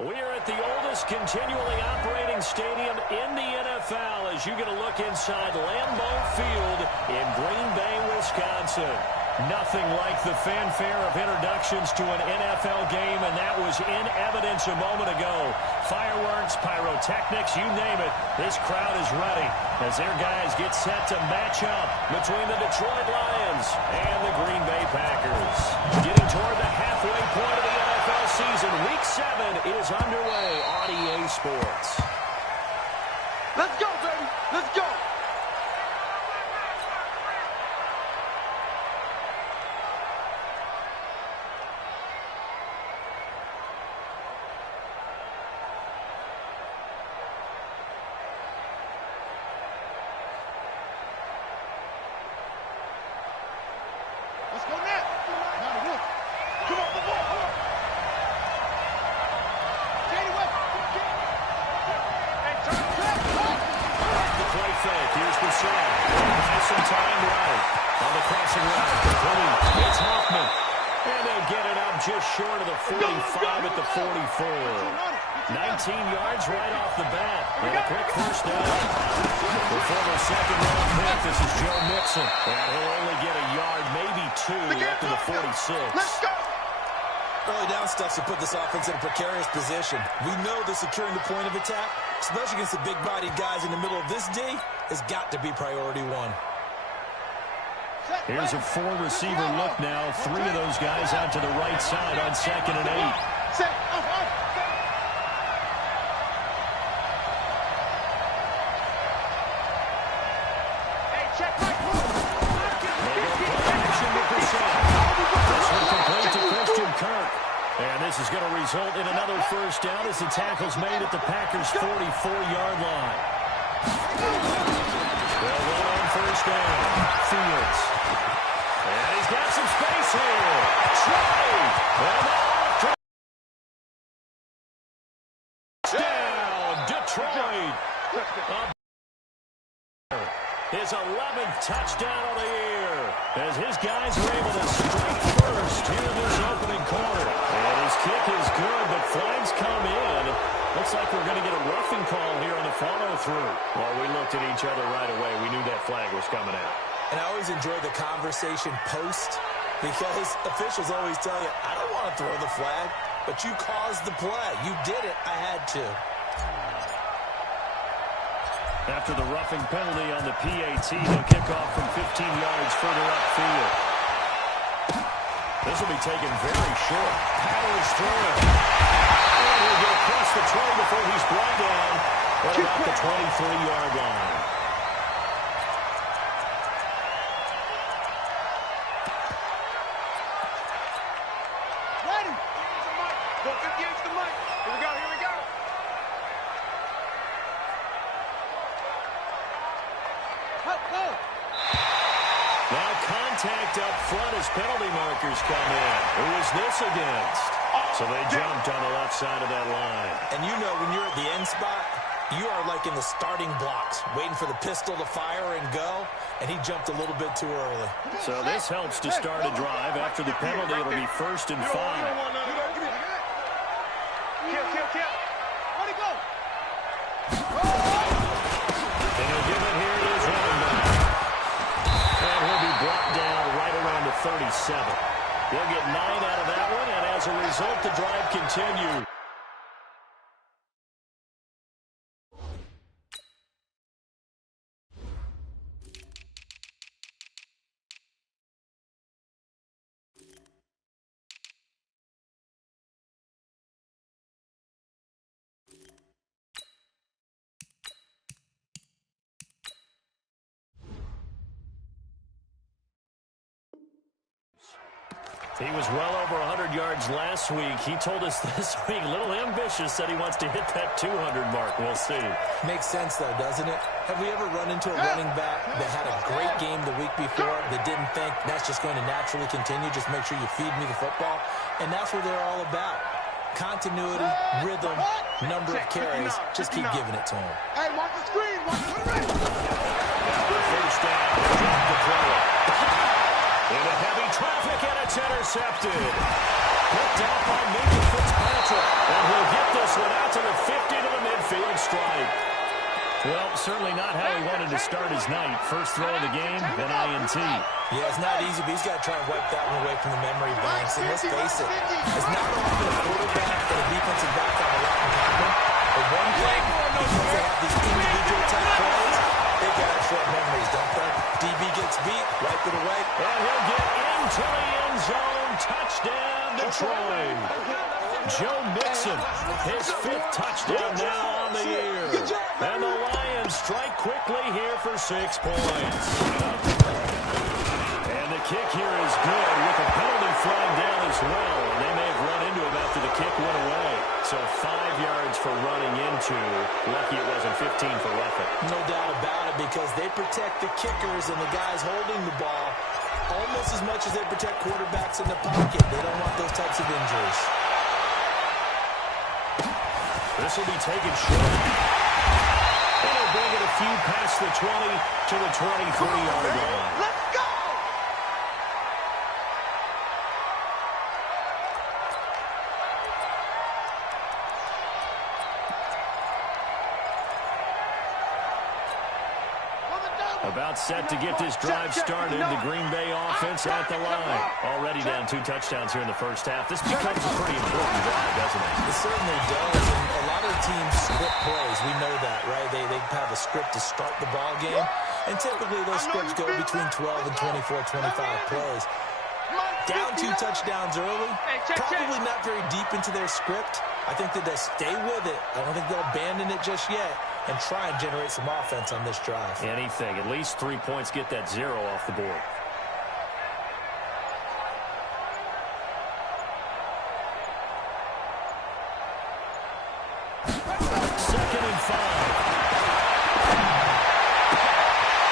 We are at the oldest continually operating stadium in the NFL as you get a look inside Lambeau Field in Green Bay, Wisconsin. Nothing like the fanfare of introductions to an NFL game, and that was in evidence a moment ago. Fireworks, pyrotechnics, you name it. This crowd is ready as their guys get set to match up between the Detroit Lions and the Green Bay Packers. Getting toward the halfway point of the NFL season, Week 7 is underway on EA Sports. Let's go, baby. Let's go. Let's go now. Come on, come on. The play fake. Here's the shot. Nice and timed right. On the crossing route. It's Hoffman. And they get it up just short of the 45 at the 44. 19 yards right off the bat. And a quick first down. The former second-round pick, this is Joe Mixon. And he'll only get a yard, maybe two, up to the 46. Let's go. Early down stuff to put this offense in a precarious position. We know that securing the point of attack, especially against the big-bodied guys in the middle of this D, has got to be priority one. Here's a four-receiver look now. Three of those guys out to the right side on 2nd and 8. And this is going to result in another first down as the tackle's made at the Packers' 44-yard line. Well, one on first down. Fields. And he's got some space here. Trey. And now down. Detroit. His 11th touchdown of the year as his guys are able to strike first here in this opening quarter. And his kick is good, but flags come in. Looks like we're going to get a roughing call here on the follow-through. Well, we looked at each other right away. We knew that flag was coming out. And I always enjoy the conversation post because officials always tell you, I don't want to throw the flag, but you caused the play. You did it. I had to. After the roughing penalty on the PAT, they'll kick off from 15 yards further upfield. This will be taken very short. Powers through. And he'll get across the 20 before he's brought down at about the 23-yard line. Ready. Don't confuse the mic. Here we go, here we go. Now contact up front as penalty markers come in. Who is this against? So they jumped on the left side of that line. And you know when you're at the end spot, you are like in the starting blocks, waiting for the pistol to fire and go, and he jumped a little bit too early. So this helps to start a drive. After the penalty, it'll be 1st and 5. Kill. Where'd he go? And he'll give it here to his running back. And he'll be brought down right around the 37. They'll get 9 out of that one, and as a result, the drive continues. He was well over 100 yards last week. He told us this week, a little ambitious, said he wants to hit that 200 mark. We'll see. Makes sense, though, doesn't it? Have we ever run into a running back that had a great game the week before that didn't think that's just going to naturally continue? Just make sure you feed me the football. And that's what they're all about. Continuity, rhythm, number of carries. Just keep giving it to him. Hey, watch the screen. First down. Drop the throw. Into heavy traffic, and it's intercepted. Picked up by Minka Fitzpatrick. neutral. And he'll get this one out to the 50 to the midfield stripe. Well, certainly not how he wanted to start his night. First throw of the game, then INT. Yeah, it's not easy, but he's got to try and wipe that one away from the memory banks. And let's face it, it's not often a quarterback and a defensive back have a lot in common. But one thing, because they have these individual type plays, they got short memories, don't they? DB gets beat, wipe it away. And he'll get into the end zone. Touchdown, Detroit. Joe Mixon, his 5th touchdown now on the year. And the Lions strike quickly here for 6 points. And the kick here is good with a penalty flag down as well. And they may have run into him after the kick went away. So 5 yards for running into. Lucky it wasn't 15 for roughing. No doubt about it, because they protect the kickers and the guys holding the ball almost as much as they protect quarterbacks in the pocket. They don't want those types of injuries. This will be taken short. And he'll bring it a few past the 20 to the 23-yard line. Let's go! About set to get this drive started. The Green Bay offense at the line. Already down 2 touchdowns here in the first half. This becomes a pretty important drive, doesn't it? It certainly does. And a lot of the teams script plays. We know that, right? They have a script to start the ball game. And typically those scripts go between 12 and 24, 25 plays. Down 2 touchdowns early, probably not very deep into their script. I think that they'll stay with it. I don't think they'll abandon it just yet and try and generate some offense on this drive. Anything. At least 3 points, get that 0 off the board. Second and 5.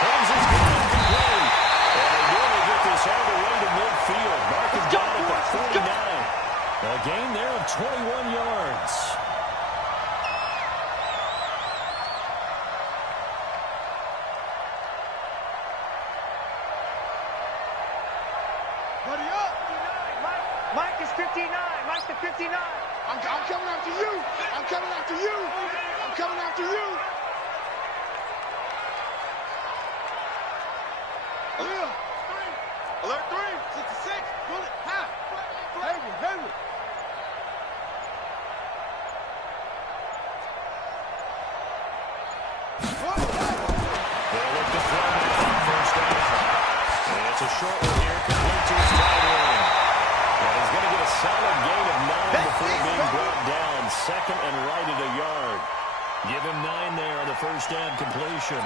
Holmes is going to complete. And they really get this all the way to midfield. Marcus got it for 49. A gain there of 21 yards. Buddy up! Mike is 59. Mike's the 59. I'm coming after you. I'm coming after you. I'm coming after you. Alert 3. 66. Bullet. Half. Hayward. They'll look to throw it on first down. And it's a short one here, complete to his tight end. And he's going to get a solid gain of 9 before being brought down. Second and right at a yard. Give him 9 there on the first down completion.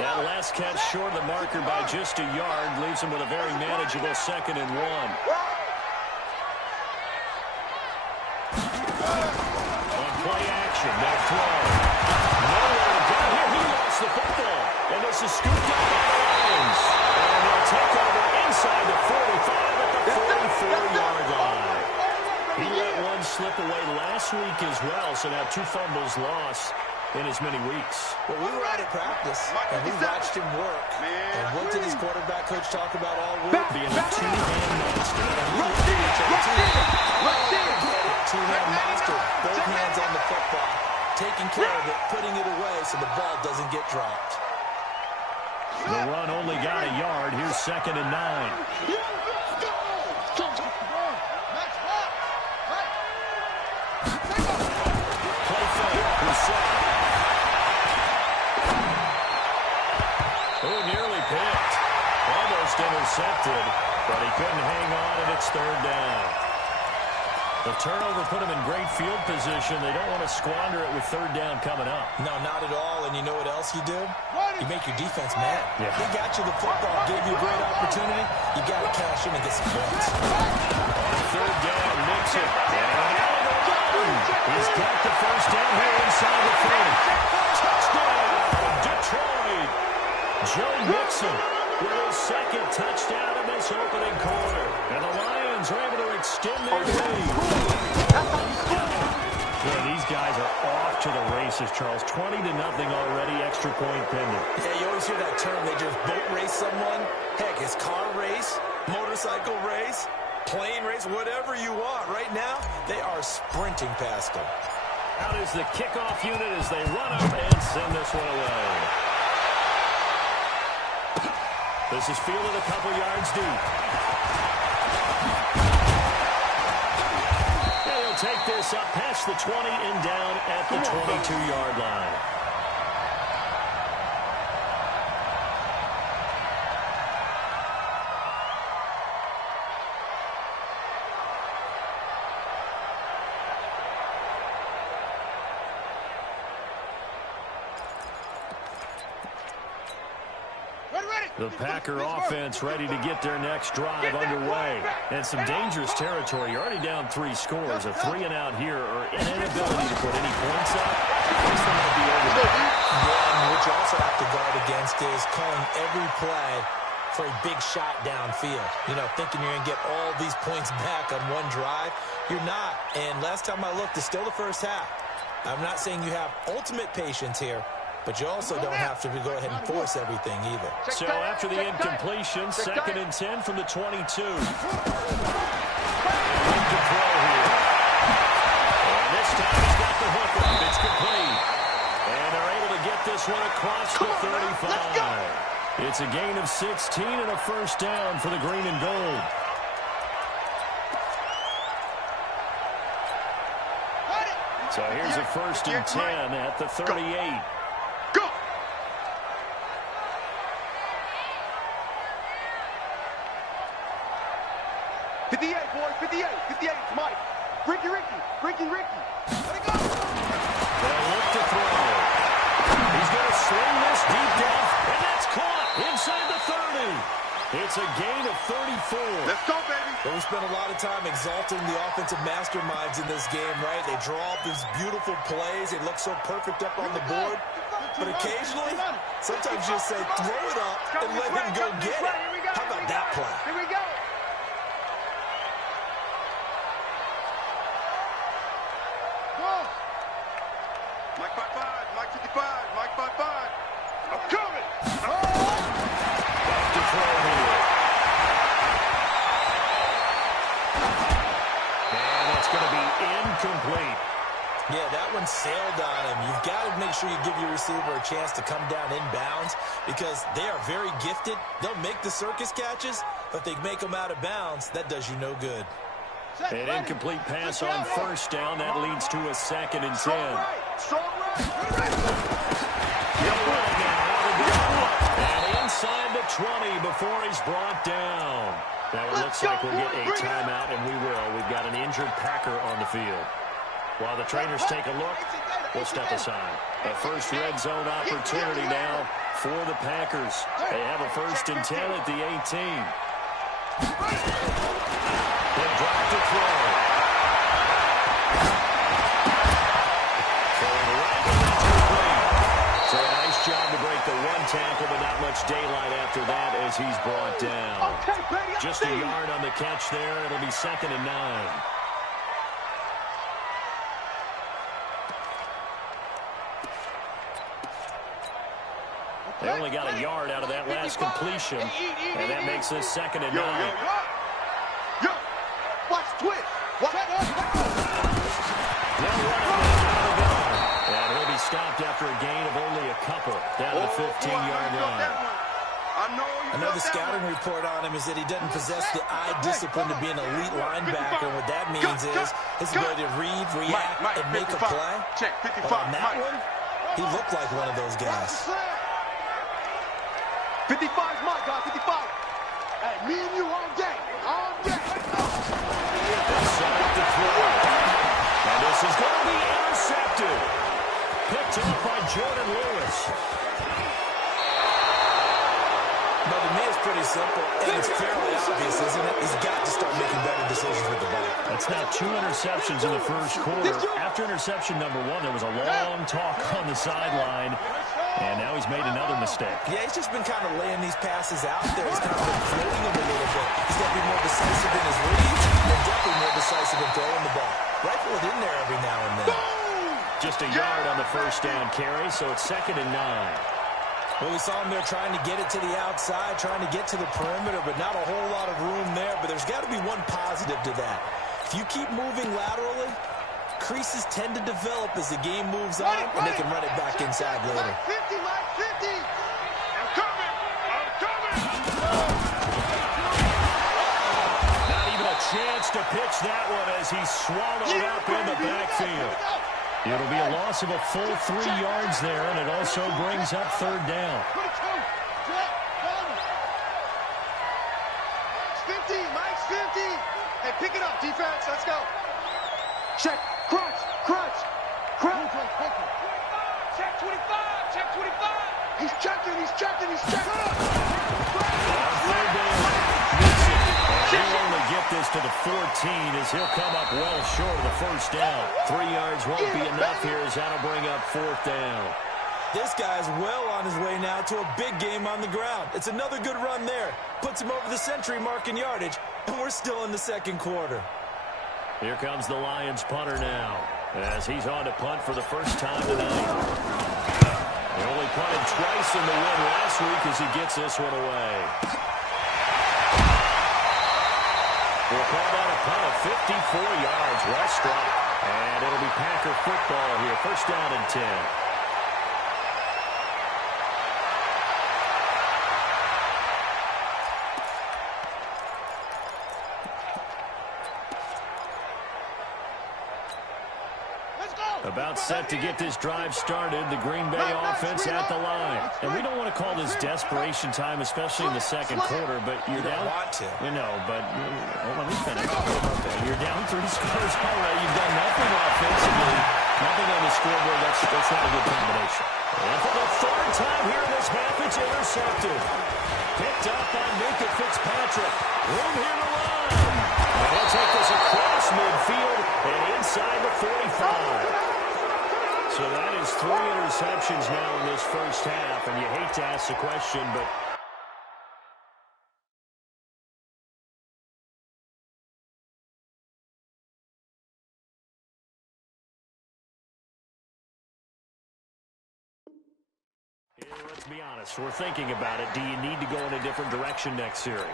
That last catch short of the marker by just a yard leaves him with a very manageable 2nd and 1. On play action, that throw. Nowhere to go here. He lost the football. And this is scooped up by the Lions. And they'll take over inside the 45 at the 44-yard line. He let one slip away last week as well, so now 2 fumbles lost in as many weeks. Well, we were out of practice, and we watched him work. And what did his quarterback coach talk about all week? Being a two-hand monster. And we looked at each other, two-hand monster, both hands on the football, taking care of it, putting it away so the ball doesn't get dropped. The run only got a yard. Here's 2nd and 9. Play fake. Rousseau. Oh, nearly picked. Almost intercepted, but he couldn't hang on, and it's 3rd down. The turnover put him in great field position. They don't want to squander it with 3rd down coming up. No, not at all. And you know what else you do? You make your defense mad. Yeah. They got you the football, gave you a great opportunity. You got to cash in and get some points. On 3rd down, Mixon. He's got the first down here inside the 30. Touchdown, Detroit. Joe Mixon with his 2nd touchdown in this opening quarter. And the Lions are able to extend their lead. Yeah, these guys are off to the races, Charles. 20-0 already, extra point pending. Yeah, you always hear that term. They just boat race someone. Heck, it's car race, motorcycle race. plane race, whatever you want. Right now, they are sprinting past him. Out is the kickoff unit as they run up and send this one away. This is fielded a couple yards deep. And he'll take this up past the 20 and down at the 22-yard line. The Packer offense ready to get their next drive underway. And some dangerous territory. You're already down 3 scores. A 3-and-out here or an inability to put any points up. This one might be over. Yeah, what you also have to guard against is calling every play for a big shot downfield. You know, thinking you're going to get all these points back on one drive. You're not. And last time I looked, it's still the first half. I'm not saying you have ultimate patience here, but you also don't have to go ahead and force everything either. So after the incompletion, 2nd and 10 from the 22. And to throw here. And this time he's got the hook up. It's complete. And they're able to get this one across the 35. It's a gain of 16 and a first down for the green and gold. So here's a 1st and 10 at the 38. 58, boys, 58, 58, Mike. Ricky. Let it go. They'll look to throw. He's going to swing this deep down, and that's caught inside the 30. It's a gain of 34. Let's go, baby. Well, we spent a lot of time exalting the offensive masterminds in this game, right? They draw up these beautiful plays. They look so perfect up on the board. But occasionally, sometimes you just say, throw it up and let him go get it. How about that play? Here we go. Mike 5-5, Mike 55, Mike 5-5. I'm coming. Back to throw here. And it's going to be incomplete. Yeah, that one sailed on him. You've got to make sure you give your receiver a chance to come down inbounds because they are very gifted. They'll make the circus catches, but they make them out of bounds. That does you no good. An incomplete pass on 1st down. That leads to a 2nd and 10. And inside the 20 before he's brought down. Now it looks like we'll get a timeout, and we will. We've got an injured Packer on the field. While the trainers take a look, we'll step aside. A first red zone opportunity now for the Packers. They have a 1st and 10 at the 18. They'll drop to throw. So a nice job to break the 1 tackle, but not much daylight after that as he's brought down. Just a yard on the catch there. It'll be 2nd and 9. They only got a yard out of that last completion, and that makes this 2nd and 9. Watch twitch. Watch that. And he'll be stopped after a gain of only a couple down to the 15-yard line. Another scouting report on him is that he doesn't possess the eye discipline to be an elite linebacker. And what that means is his ability to read, react, and make a play. But on that one, he looked like one of those guys. 55's my guy, 55. Hey, me and you all day. All day. Inside the throw. And this is going to be intercepted. Picked up by Jordan Lewis. But to me, it's pretty simple, and it's fairly obvious, isn't it? He's got to start making better decisions with the ball. That's now 2 interceptions in the first quarter. After interception number 1, there was a long talk on the sideline, and now he's made another mistake. Yeah, he's just been kind of laying these passes out there. He's kind of been floating them a little bit. He's got to be more decisive in his reads, and definitely more decisive in throwing the ball. Rifle it in there every now and then. Just a yard on the 1st down carry, so it's 2nd and 9. Well, we saw him there trying to get it to the outside, trying to get to the perimeter, but not a whole lot of room there. But there's got to be one positive to that. If you keep moving laterally, creases tend to develop as the game moves on, and they can run it back inside later. 50, Mike, 50. I'm coming. Not even a chance to pitch that one as he's swallowed up in the backfield. It'll be a loss of a full 3 yards there, and it also brings up third down. 50, Mike's 50. Hey, pick it up, defense. Let's go. Check, crunch. Check 25. He's checking. He'll only get this to the 14 as he'll come up well short of the first down. 3 yards won't be enough here as that'll bring up fourth down. This guy's well on his way now to a big game on the ground. It's another good run there. Puts him over the century mark in yardage, and we're still in the second quarter. Here comes the Lions punter now as he's on to punt for the first time tonight. He only punted twice in the win last week as he gets this one away. We'll call that a punt of 54 yards. Well struck. And it'll be Packer football here. First down and 10. About set to get this drive started. The Green Bay offense at the line. And we don't want to call this desperation time, especially in the second quarter, but you're down. Want to. You know, but let me finish. You're down 3 scores already. You've done nothing offensively. Nothing on the scoreboard. That's not a good combination. And for the third time here in this half, it's intercepted. Picked up by Minka Fitzpatrick. Room here to run. And he'll take this across midfield and inside the 45. So that is 3 interceptions now in this first half, and you hate to ask the question, but let's be honest, we're thinking about it. Do you need to go in a different direction next series?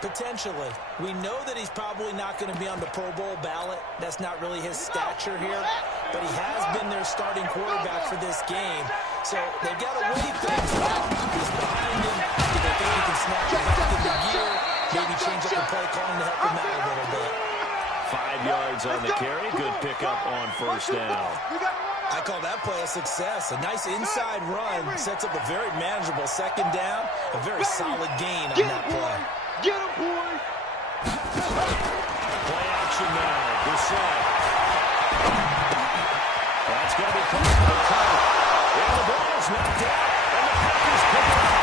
Potentially. We know that he's probably not going to be on the Pro Bowl ballot. That's not really his stature here. But he has been their starting quarterback for this game. So they've got to weigh things out. He's behind him. Do they think he can snap it back in the year? Maybe change up the play calling to help him out a little bit. 5 yards on the carry. Good pickup on first down. I call that play a success. A nice inside run sets up a very manageable second down. A very solid gain on that play. Get him, boy! Play action now. Brissett. That's going to be close to the count. And the ball is knocked out. And the Packers pick it up.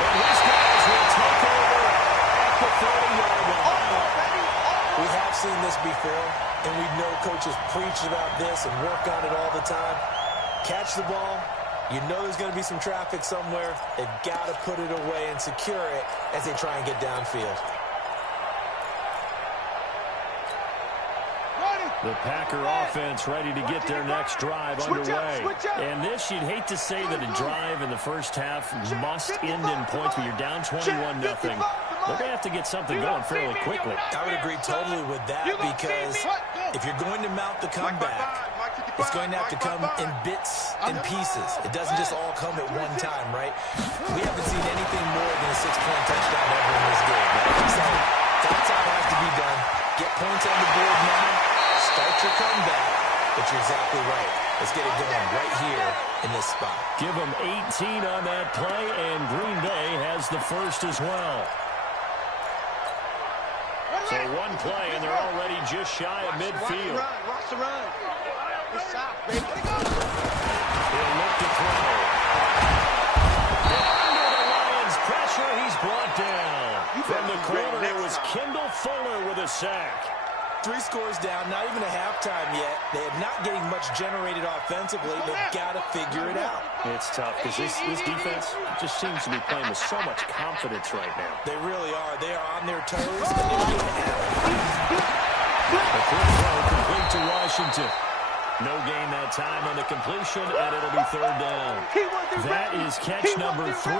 And these guys will take over at the 30-yard line. We have seen this before, and we know coaches preach about this and work on it all the time. Catch the ball. You know there's going to be some traffic somewhere. They've got to put it away and secure it as they try and get downfield. The Packer offense ready to get their next drive underway. And this, you'd hate to say that a drive in the first half must end in points, but you're down 21-0. They're going to have to get something going fairly quickly. I would agree totally with that because if you're going to mount the comeback, it's going to have to come in bits and pieces. It doesn't just all come at one time, right? We haven't seen anything more than a 6-point touchdown ever in this game, right? So that's how it has to be done. Get points on the board now. Start your comeback. But you're exactly right. Let's get it going right here in this spot. Give them 18 on that play, and Green Bay has the first as well. So one play, and they're already just shy of midfield. Watch the run. It's south, baby. He'll look to throw. And under the Lions' pressure, he's brought down. From the corner, it was Kendall Fuller with a sack. 3 scores down, not even a halftime yet. They are not getting much generated offensively. They've got to figure it out. It's tough because this defense just seems to be playing with so much confidence right now. They really are. They are on their toes, and they're going to have it. The quick throw complete to Washington. No gain that time on the completion, and it'll be third down. That is catch number 300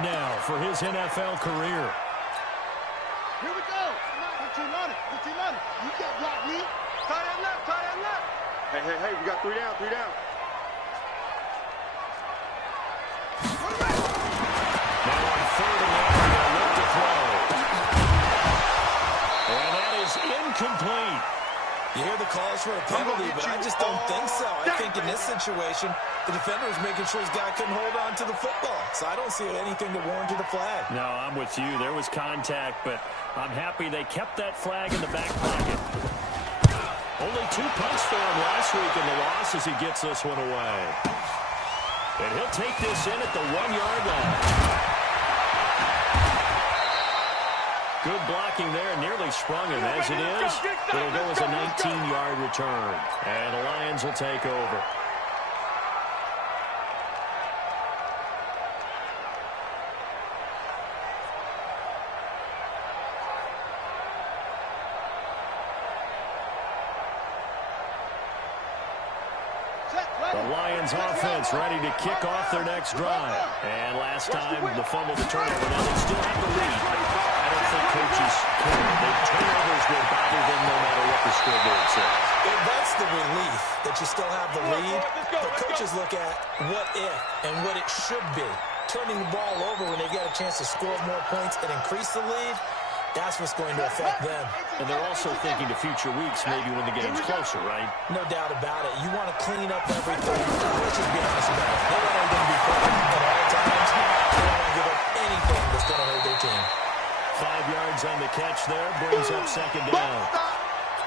now for his NFL career. Here we go. Put your line. You can't block me. Tie that left. Hey, we got three down. Now on third and long, they'll look to throw. And that is incomplete. You hear the calls for a penalty, but I just don't think so. I think in this situation, the defender was making sure his guy couldn't hold on to the football. So I don't see anything that warranted a flag. No, I'm with you. There was contact, but I'm happy they kept that flag in the back pocket. Only 2 punts for him last week in the loss as he gets this one away. And he'll take this in at the 1-yard line. Good blocking there, nearly sprung him. As it is, it'll go as a 19-yard return. And the Lions will take over. The Lions offense ready to kick off their next drive. And last time, the fumble, the turnover. Now they still have the lead. I don't think coaches care. The turnovers will bother them no matter what the scoreboard says. And that's the relief that you still have the lead. The coaches look at what if and what it should be. Turning the ball over when they get a chance to score more points and increase the lead, that's what's going to affect them. And they're also thinking to future weeks, maybe when the game's closer, right? No doubt about it. You want to clean up everything. Let's just be honest about it. They want everything to be perfect at all times. They don't want to give up anything that's going to hurt their team. 5 yards on the catch there. Brings up second down.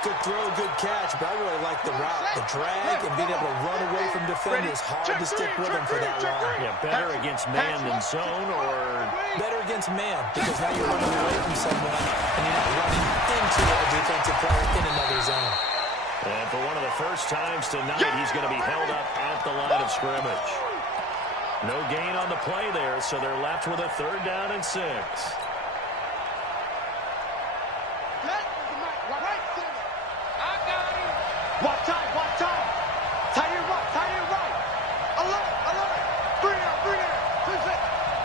Good throw, good catch, but I really like the route. The drag and being able to run away from defenders. Hard to stick with them for that long. Yeah, better against man than zone, or better against man, because now you're running away from someone and you're not running into a defensive player in another zone. And for one of the first times tonight, he's going to be held up at the line of scrimmage. No gain on the play there, so they're left with a 3rd down and 6. Watch time. Tie your right. Alert. Bring it out.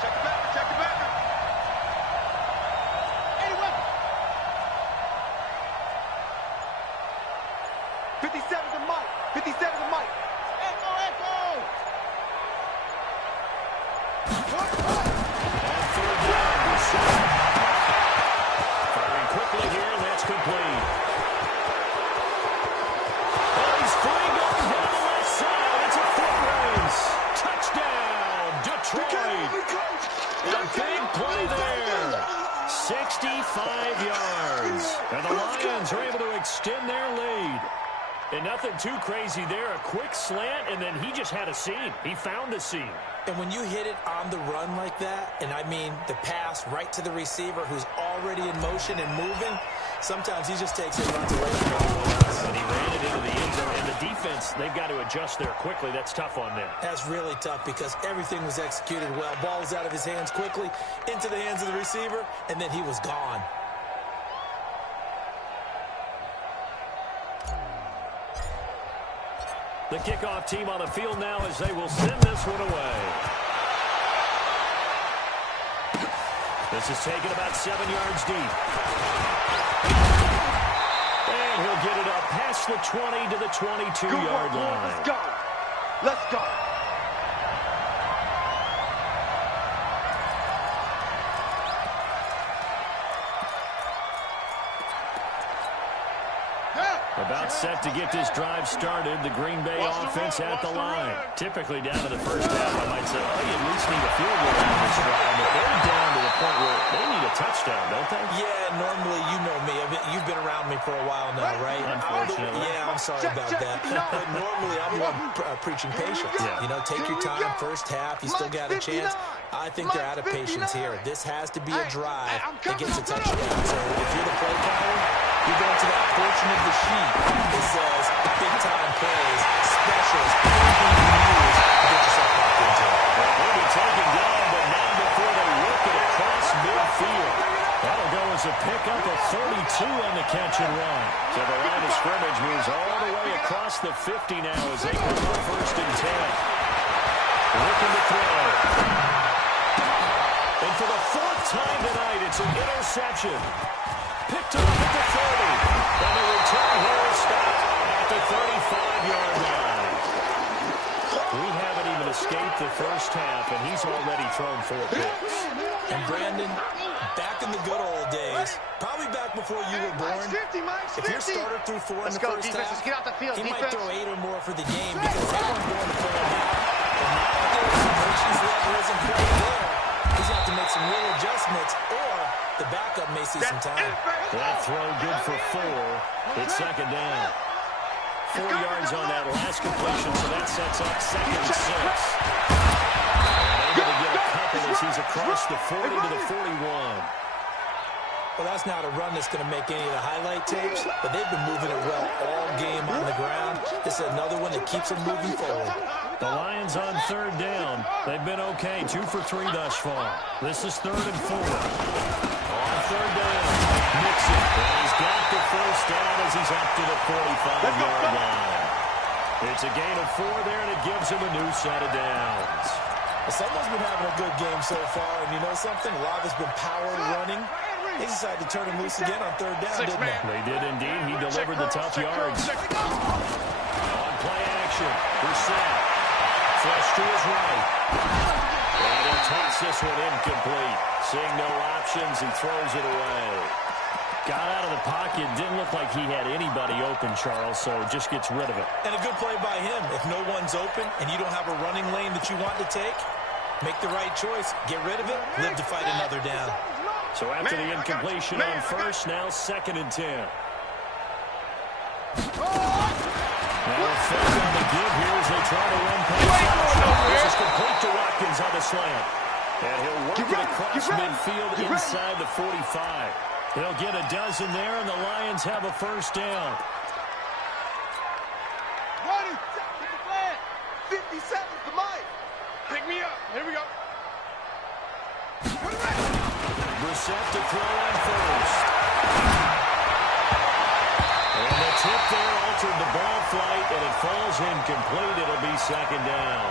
Check it back. Anyway. 57 to Mike. Echo. Firing quickly here, and that's complete. Going down the left side. It's a foot race. Touchdown, Detroit. A big play there. 65 yards. And the Lions are able to extend their lead. And nothing too crazy there. A quick slant, and then he just had a seam. He found a seam. And when you hit it on the run like that, and I mean the pass right to the receiver who's already in motion and moving, sometimes he just takes it and runs away from everyone else. And he ran it into the end zone. And the defense, they've got to adjust there quickly. That's tough on them. That's really tough because everything was executed well. Ball was out of his hands quickly, into the hands of the receiver, and then he was gone. The kickoff team on the field now as they will send this one away. This is taken about 7 yards deep. And he'll get it up past the 20 to the 22-yard line. Let's go. About set to get this drive started. The Green Bay offense at the line. Typically down to the first half, I might say, oh, you at least need a field goal on this drive. But they're down to the point where they need a touchdown, don't they? Yeah, normally, you know me. You've been around me for a while now, right? Unfortunately. Yeah, I'm sorry about that. But normally, I'm one preaching patience. Yeah. You know, take your time. First half, you still got a chance. I think they're out of patience here. This has to be a drive that gets a touchdown. So if you're the play caller, you go to that portion of the sheet that says big-time plays, specials, anything you use to get yourself back into it. They'll be taken down, but not before they work it across midfield. That'll go as a pickup of 32 on the catch and run. So the line of scrimmage moves all the way across the 50 now as they come up 1st and 10. Looking to throw. And for the 4th time tonight, it's an interception. Picked off at the 30. And the return here is stopped at the 35-yard line. We haven't even escaped the first half, and he's already thrown 4 picks. And Brandon, back in the good old days, probably back before you were born, if your starter threw 4 in the first half, he might throw 8 or more for the game because they weren't going to pull him out. But nowadays, emotions level isn't quite there. He's going to have to make some real adjustments, or the backup may see some time. That throw good for 4. It's 2nd down. 4 yards on that last completion, so that sets up 2nd and 6. And able to get a couple as he's across the 40 to the 41. Well, that's not a run that's going to make any of the highlight tapes, but they've been moving it well all game on the ground. This is another one that keeps them moving forward. The Lions on 3rd down. They've been okay, 2 for 3 thus far. This is 3rd and 4. On 3rd down, Mixon. And he's got the first down as he's up to the 45-yard line. It's a gain of 4 there, and it gives him a new set of downs. Well, someone's been having a good game so far, and you know something? A lot of it's been power running. They decided to turn him loose again on 3rd down, didn't they? They did indeed. He delivered the tough yards. On play action, Brissett. Flush to his right. And he'll toss this one incomplete. Seeing no options, he throws it away. Got out of the pocket. Didn't look like he had anybody open, Charles, so just gets rid of it. And a good play by him. If no one's open and you don't have a running lane that you want to take, make the right choice. Get rid of it. Live to fight another down. So after the incompletion on 1st, now 2nd and 10. Now a fake on the give here as they try to run past. This is complete to Watkins on the slant. And he'll work it across midfield inside the 45. They'll get a dozen there, and the Lions have a 1st down. 50 seconds to Mike. Pick me up. Here we go. Brissett to throw on 1st. And the tip there altered the ball flight, and it falls incomplete. It'll be 2nd down.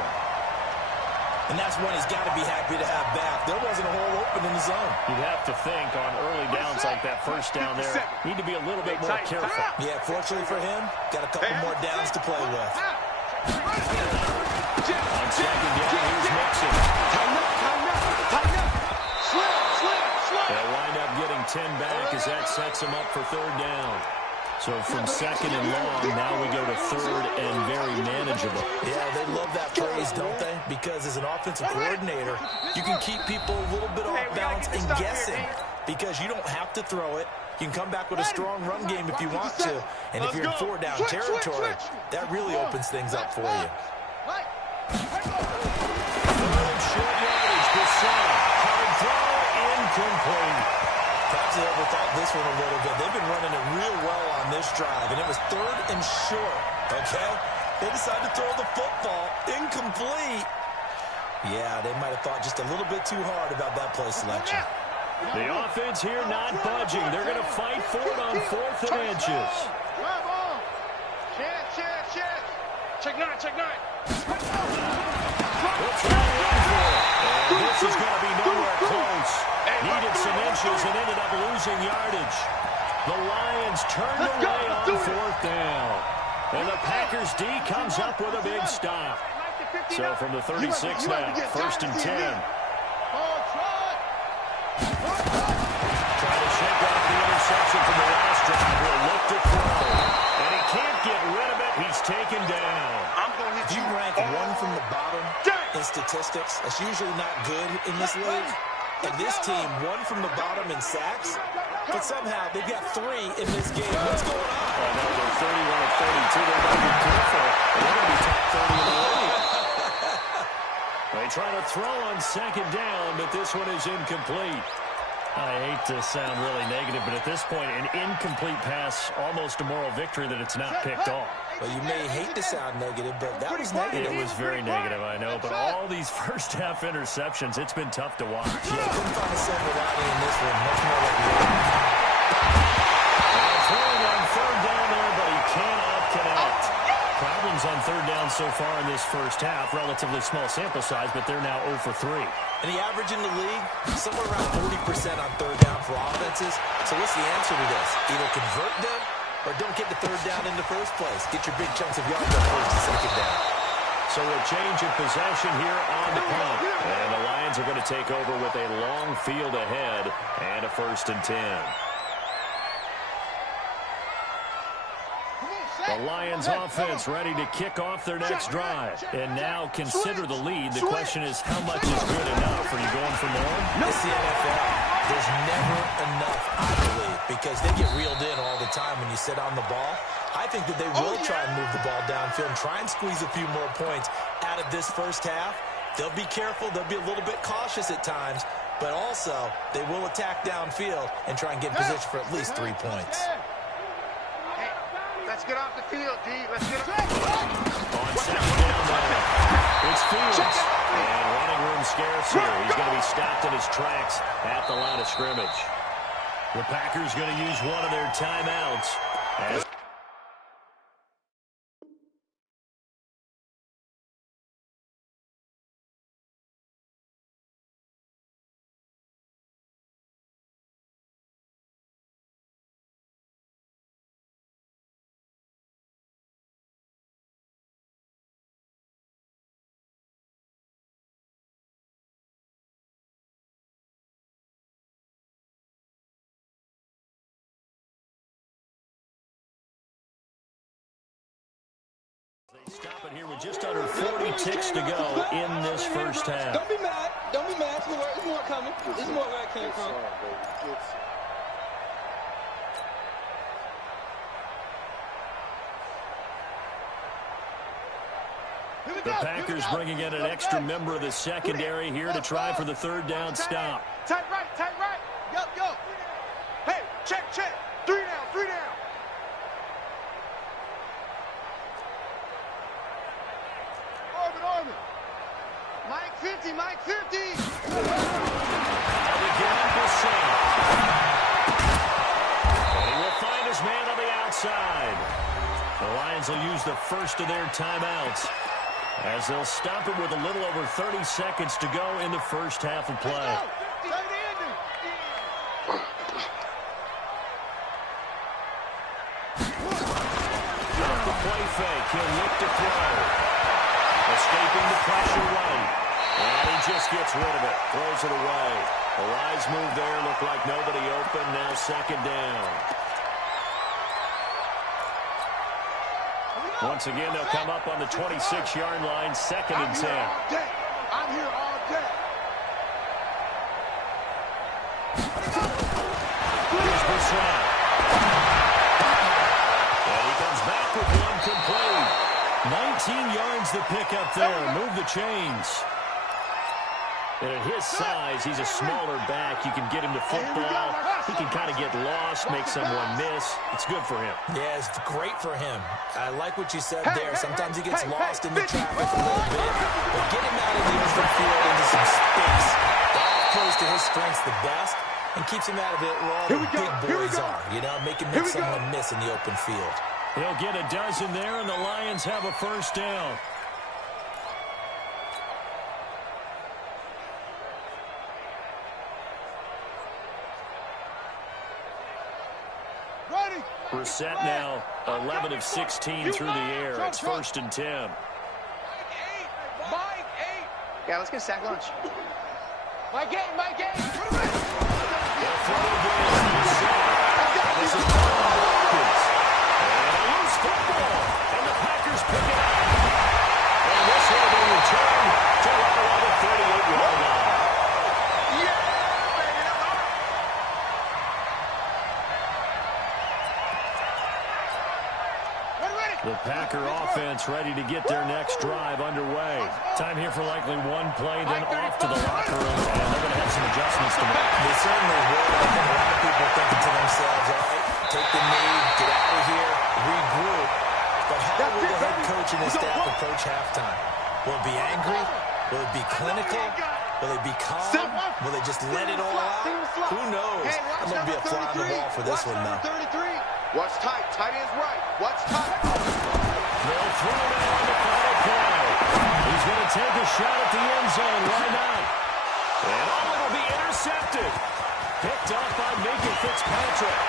And that's one he's got to be happy to have back. There wasn't a hole open in the zone. You'd have to think on early downs like that 1st down there, need to be a little bit more careful. Yeah, fortunately for him, got a couple more downs to play with. On 2nd down, here's Mixon. They'll wind up getting 10 back as that sets him up for 3rd down. So from 2nd and long, now we go to 3rd and very manageable. Yeah, they love that phrase, don't they? Because as an offensive coordinator, you can keep people a little bit off balance and guessing because you don't have to throw it. You can come back with a strong run game if you want to. And if you're in 4-down territory, that really opens things up for you. 3rd and short yardage, Brissett. Hard throw, incomplete. Perhaps they overthought this one a little bit. They've been running it real well on this drive, and it was 3rd and short, okay? They decided to throw the football incomplete. Yeah, they might have thought just a little bit too hard about that play selection. The offense here not budging. They're going to fight for it on 4th and inches. Check 9, check 9. They'll try to run for it. And this is going to be nowhere close. Needed some inches and ended up losing yardage. The Lions turned away on 4th down. And the Packers D comes up with a big stop. So from the 36 now, 1st and 10. Trying to shake off the interception from the last drive. Will look to throw. And he can't get rid of it. He's taken down. If you rank one from the bottom in statistics, that's usually not good in this league. And this team, one from the bottom in sacks, but somehow they've got 3 in this game. What's going on? Oh, no, they're 31 of 32. They're going to be careful. They're going to be top 30 in the league. They try to throw on 2nd down, but this one is incomplete. I hate to sound really negative, but at this point, an incomplete pass, almost a moral victory that it's not picked off. Well, you may hate to sound negative, but that was negative. It was very negative, I know, but all these first-half interceptions, it's been tough to watch. Yeah, couldn't find a silver lining in this one. Much more like and throwing on 3rd down. attempts on third down so far in this first half. Relatively small sample size, but they're now 0 for 3. And the average in the league, somewhere around 40% on third down for offenses. So what's the answer to this? Either convert them or don't get the third down in the first place. Get your big chunks of yards on first and second down. So a change of possession here on the punt. And the Lions are going to take over with a long field ahead and a 1st and 10. The Lions offense ready to kick off their next drive. And now consider the lead. The question is, how much is good enough? Are you going for more? It's the NFL. There's never enough, I believe, because they get reeled in all the time when you sit on the ball. I think that they will try and move the ball downfield and try and squeeze a few more points out of this first half. They'll be careful. They'll be a little bit cautious at times, but also they will attack downfield and try and get in position for at least 3 points. Let's get off the field, D. Let's get off. On second down now, it's Fields. And running room scarce here. He's going to be stopped in his tracks at the line of scrimmage. The Packers going to use one of their timeouts. They stop it here with just under 40 ticks to go in this first half. Don't be mad. Don't be mad. There's more coming. There's more where it came from. The Packers bringing in an extra member of the secondary here to try for the third down stop. Tight right, tight right. Yo, yo. Hey, check, check. 3 down, 3 down. Orbit. Mike 50, Mike 50. And again, Bassett. And he will find his man on the outside. The Lions will use the first of their timeouts as they'll stop it with a little over 30 seconds to go in the first half of play. The play fake. He'll look to throw. Escaping the pressure right. And he just gets rid of it. Throws it away. A wise move there. Looked like nobody open. Now second down. Once again, they'll come up on the 26-yard line. 2nd and 10. I'm here all day. Here's Bassett. And he comes back with one complete. 19 yards to pick up there. Move the chains. And at his size, he's a smaller back. You can get him to football. He can kind of get lost, make someone miss. It's good for him. Yeah, it's great for him. I like what you said there. Sometimes he gets lost in the traffic a little bit. But get him out of the open field into some space. That plays to his strengths the best and keeps him out of it where all the big boys are. You know, make him make someone miss in the open field. He'll get a dozen there, and the Lions have a first down. Brissett now 11 of 16 through the air. It's 1st and 10. Yeah, let's get a sack lunch. Mike 8. They'll throw again. This is Hopkins. And a loose football. And the Packers pick it up. And this will be returned to right around the 38-yard line. The Packer offense ready to get their next drive underway. Time here for likely one play, then off to the locker room, and they're going to have some adjustments to make. They certainly will. I think a lot of people are thinking to themselves, all right, take the knee, get out of here, regroup. But how will the head coach and his staff approach halftime? Will it be angry? Will it be clinical? Will it be calm? Will they just let it all out? Who knows? I'm going to be a fly on the wall for this one, though. What's tight? Tight is right. What's tight? They'll throw it out on the final play. He's going to take a shot at the end zone. Why not? And it'll be intercepted. Picked up by Minka Fitzpatrick.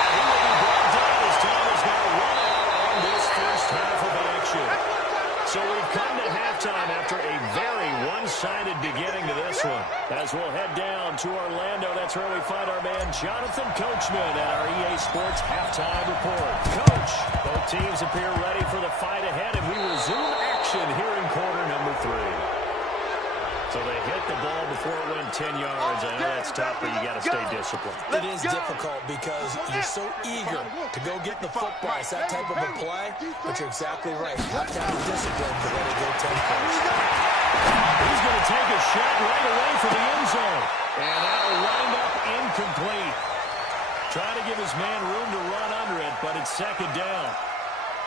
And he will be brought down as time is now run out on this first half of action. So we've come to halftime after a very one-sided beginning to this one. As we'll head down to Orlando, that's where we find our man Jonathan Coachman at our EA Sports Halftime Report. Coach, both teams appear ready for the fight ahead, and we resume action here in quarter number 3. So they hit the ball before it went 10 yards. I know that's tough, but you got to stay disciplined. It is difficult because you're so eager to go get the football. It's that type of a play, but you're exactly right. You have to have discipline to let it go 10 points. He's going to take a shot right away for the end zone. And that'll wind up incomplete. Trying to give his man room to run under it, but it's second down.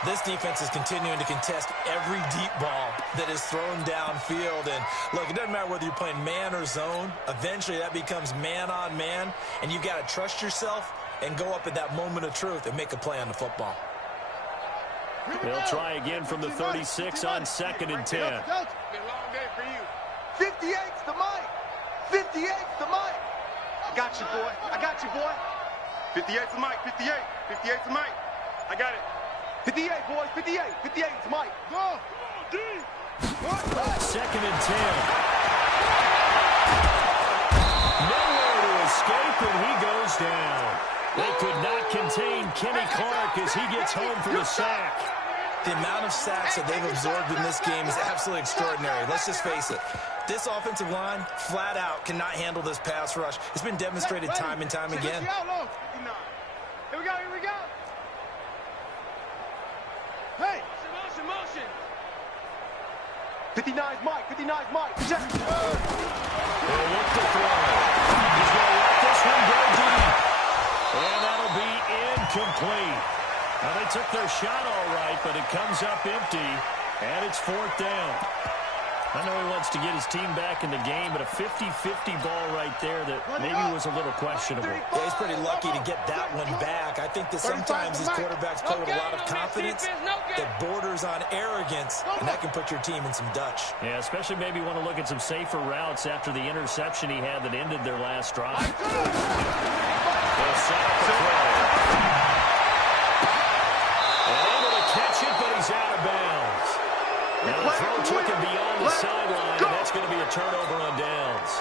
This defense is continuing to contest every deep ball that is thrown downfield. And, look, it doesn't matter whether you're playing man or zone. Eventually, that becomes man-on-man, and you've got to trust yourself and go up at that moment of truth and make a play on the football. They'll try again from the 36 on 2nd and 10. It's been a long day for you. 58's the mic. 58's the mic. I got you, boy. I got you, boy. 58's the mic. 58. 58's the mic. I got it. 58, boys, 58. 58 is Mike. Go. 2nd and 10. Nowhere to escape, and he goes down. They could not contain Kenny Clark as he gets home for the sack. The amount of sacks that they've absorbed in this game is absolutely extraordinary. Let's just face it. This offensive line, flat out, cannot handle this pass rush. It's been demonstrated time and time again. Here we go, here we go. Hey! Motion! 59's Mike, 59's Mike. They'll look to throw. He's going to let this one go deep. And that'll be incomplete. Now, they took their shot all right, but it comes up empty, and it's 4th down. I know he wants to get his team back in the game, but a 50-50 ball right there that maybe was a little questionable. Yeah, he's pretty lucky to get that one back. I think that sometimes these quarterbacks play with a lot of confidence that borders on arrogance, and that can put your team in some Dutch. Yeah, especially maybe want to look at some safer routes after the interception he had that ended their last drive. They'll set up the throw. And able to catch it, but he's out of bounds. Now the throw took him beyond the sideline, and that's going to be a turnover on downs.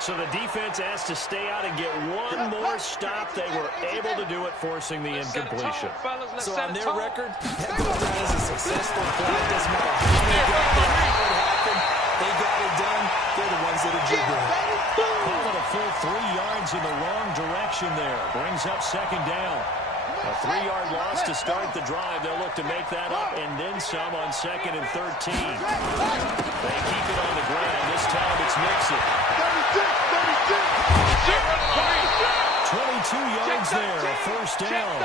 So the defense asked to stay out and get one more stop. They were able to do it, forcing the incompletion. So on their record, that goes down as a successful play. It doesn't matter how they got there, how it happened. They got it done. They're the ones that are jiggling. Call it a full 3 yards in the wrong direction there. Brings up second down. A 3-yard loss to start the drive. They'll look to make that up and then some on 2nd and 13. They keep it on the ground. This time it's Nixon. 22 yards there, a first down.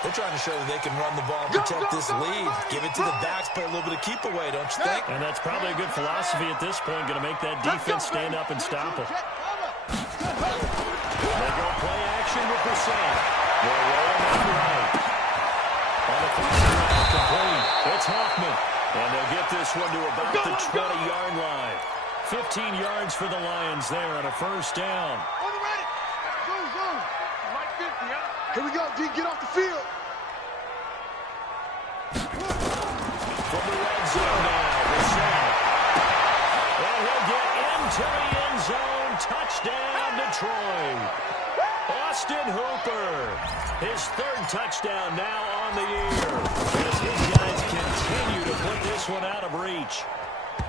They're trying to show that they can run the ball and protect this lead. Give it to the backs, play a little bit of keep away, don't you think? And that's probably a good philosophy at this point, going to make that defense stand up and stop them. They go play action with Percent. They'll roll him out right. On the first complete, it's Hoffman. And they'll get this one to about the 20-yard line. 15 yards for the Lions there on a first down. Here we go, D. Get off the field. From the red zone now, Percent. And he'll get into the end zone. Touchdown, Detroit. Austin Hooper, his 3rd touchdown now on the year, as his guys continue to put this one out of reach.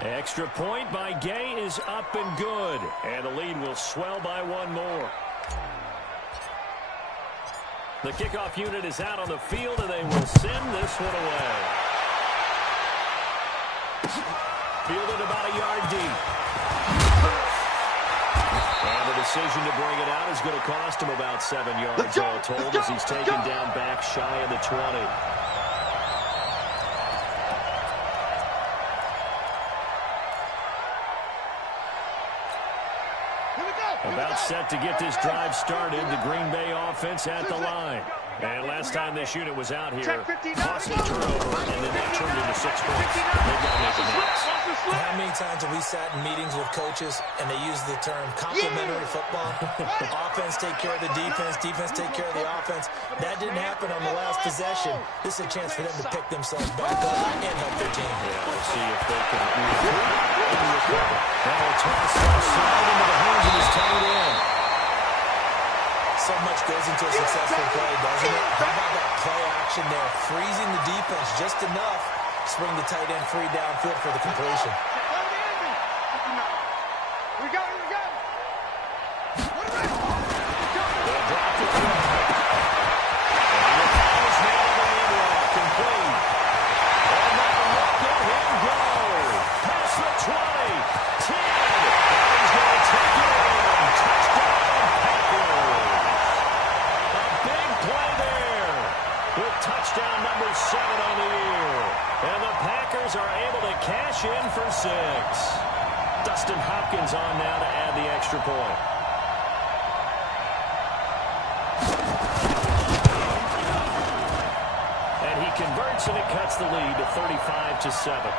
Extra point by Gay is up and good, and the lead will swell by one more. The kickoff unit is out on the field, and they will send this one away. Fielded about a yard deep. And the decision to bring it out is going to cost him about 7 yards all told as he's taken down back shy of the 20. About set to get this drive started, the Green Bay offense at the line. And last time this unit was out here, costly turnover, and then that turned into 6 points. They've got to make it next. How many times have we sat in meetings with coaches and they use the term complementary football? Offense take care of the defense, defense take care of the offense. That didn't happen on the last possession. This is a chance for them to pick themselves back up and help their team. Yeah, let's see if they can recover. Now a toss outside into the hands of his tight end. So much goes into a successful play, doesn't it? How about that play action there? Freezing the defense just enough to swing the tight end free downfield for the completion. We got it, we got it. They dropped it. And the ball is nailed on the end complete. And now look at him go. Past the 20, 10. And he's going to take it in. Touchdown, Packers. Big play there with touchdown number 7 on the year. And the Packers are able to cash in for 6. Dustin Hopkins on now to add the extra point. And he converts, and it cuts the lead to 35-7.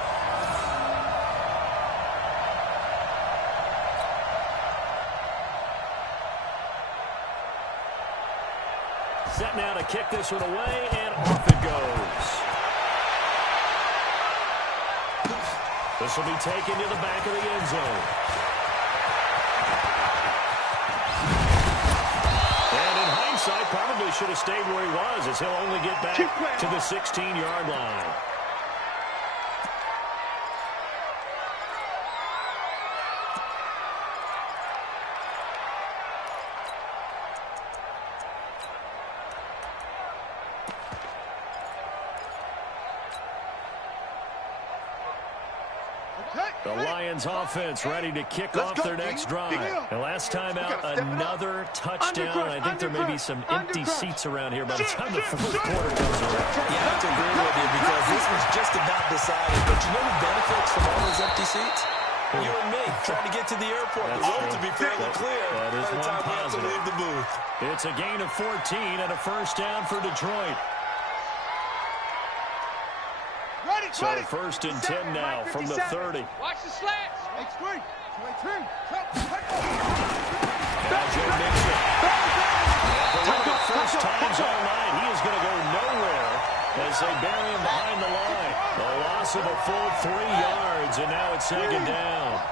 Set now to kick this one away, and off it goes. This will be taken to the back of the end zone. And in hindsight, probably should have stayed where he was, as he'll only get back to the 16-yard line. The Lions offense ready to kick off their next drive. And last time out, another touchdown. I think there may be some empty seats around here by the time the fourth quarter comes around. You have to agree with you because this was just about decided. But you know who benefits from all those empty seats? You and me trying to get to the airport. The road to be fairly clear by the time we have to leave the booth. It's a gain of 14 and a first down for Detroit. So first and 10 now from the 30. Watch the slats. Now Joe Mixon. For one of the first times all night, he is going to go nowhere as they bury him behind the line. A loss of a full 3 yards, and now it's second down.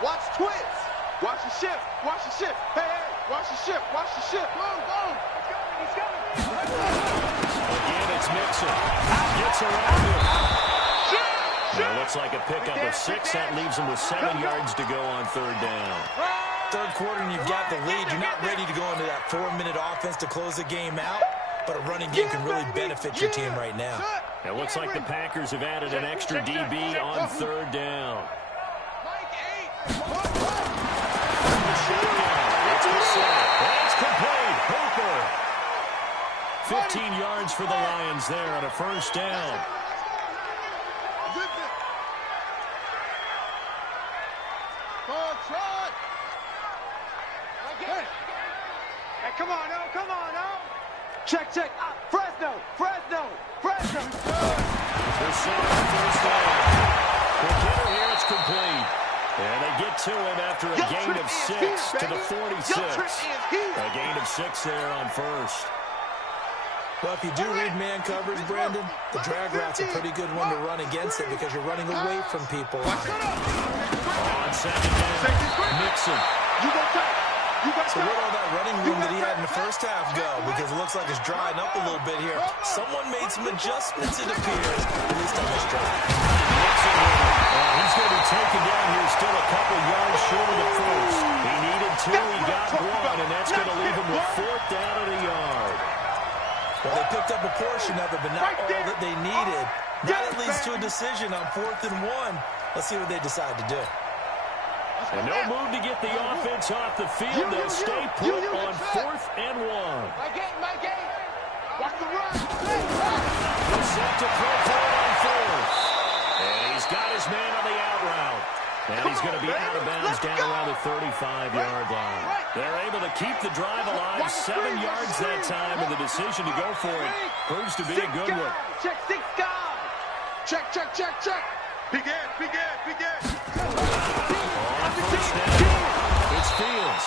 Watch twist. Watch the shift. Watch the shift. Hey, hey. Watch the shift. Watch the shift. Go, go. He's coming. Again, it's Mixon. Gets around him. It looks like a pickup of 6. That leaves him with 7 yards to go on third down. Third quarter and you've got the lead. You're not ready to go into that 4-minute offense to close the game out, but a running game can really benefit your team right now. It looks like the Packers have added an extra DB on third down. It's complete. Hooper. 15 yards for the Lions there on a first down. Hey, come on, now. Come on, now. Check, check. Fresno, Fresno, Fresno. They're set on first down. Quick hitter here, it's complete. And they get to him after a gain of 6 to the 46. A gain of 6 there on first. Well, if you do read man coverage, Brandon, the drag route's a pretty good one to run against it because you're running away from people. On second down, Mixon. So where'd all that running room that he had in the first half go? Because it looks like it's drying up a little bit here. Someone made some adjustments, it appears, at least on this drive. He's going to be taken down here still a couple yards short of the first. He needed 2, he got 1, and that's going to leave him with 4th down at a yard. Well, they picked up a portion of it, but not all that they needed. Now that leads to a decision on 4th and 1. Let's see what they decide to do. And no move to get the offense off the field. They'll stay put on 4th and 1. My game. Watch the run. He's set to throw for it on 4th. And he's got his man on the out route. And he's going to be out of bounds down around the 35-yard line. They're able to keep the drive alive. 7 yards that time, and the decision to go for it proves to be a good one. Check, 6 guys. Check, check, check, check. Big Ed, big Ed, big Ed. On first down, it's Fields.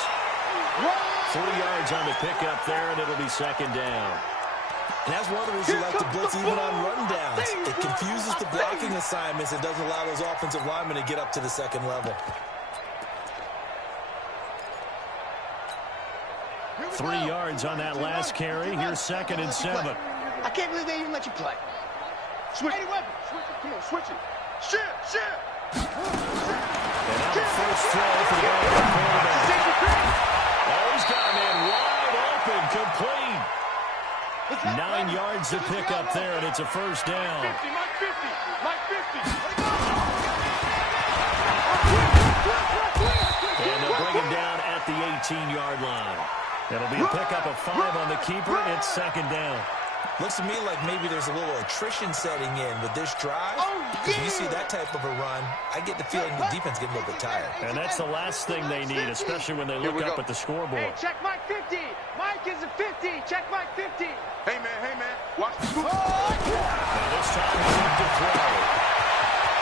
4 yards on the pickup there, and it'll be second down. And that's one of the reasons you like to blitz even on rundowns. It confuses the blocking assignments and doesn't allow those offensive linemen to get up to the second level. 3 yards on that last carry. Here's 2nd and 7. I can't believe they even let you play. Switch it. Switch it. Come on, switch it. Shift. And now the first throw for the quarterback. Oh, he's got a man wide open, complete. 9 yards to pick up there, and it's a first down. Mike 50. And they'll bring him down at the 18-yard line. It'll be a pickup of 5 on the keeper. It's second down. Looks to me like maybe there's a little attrition setting in with this drive. Because when you see that type of a run, I get the feeling the defense getting a little bit tired. And that's the last thing they need, especially when they look up at the scoreboard. Hey, check Mike 50. Mike is a 50. Check Mike 50. Hey, man. Watch the move. And this time he's up to throw.